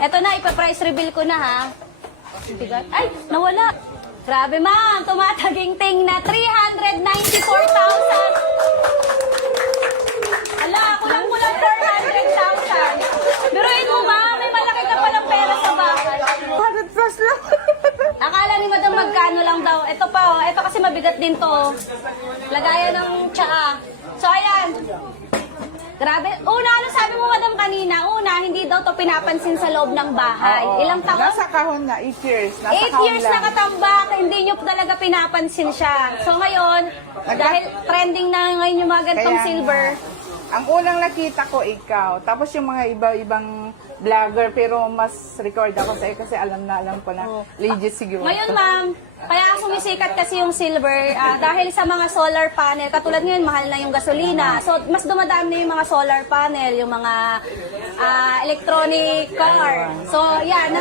Eto na, ipa-price reveal ko na ha. Bigat. Ay, nawala. Grabe ma'am, tumataging-ting na 394,000. Hala, kulang-kulang 400,000. Biruin mo ma'am, may malaki ka palang pera sa bahay. 100 plus lang. Akala ni madam magkano lang daw. Ito pa oh, ito kasi mabigat din to. Lagayan ng tsaa. So ayan. Grabe. Una, ano sabi mo madam kanina? Una, hindi daw to pinapansin sa loob ng bahay. Oo. Ilang taon? Nasa kahon na, 8 years. Nasa 8 kahon years lang. nakatambak, hindi nyo talaga pinapansin siya. So ngayon, dahil trending na ngayon yung mga gantong Kaya silver, ang unang nakita ko ikaw, tapos yung mga iba-ibang vlogger, pero mas record ako sa'yo kasi alam ko na legit siguro. ngayon ma'am, kaya sumisikat kasi yung silver dahil sa mga solar panel. Katulad ngayon, mahal na yung gasolina. So, mas dumadami na yung mga solar panel, yung mga electronic car. So, yan,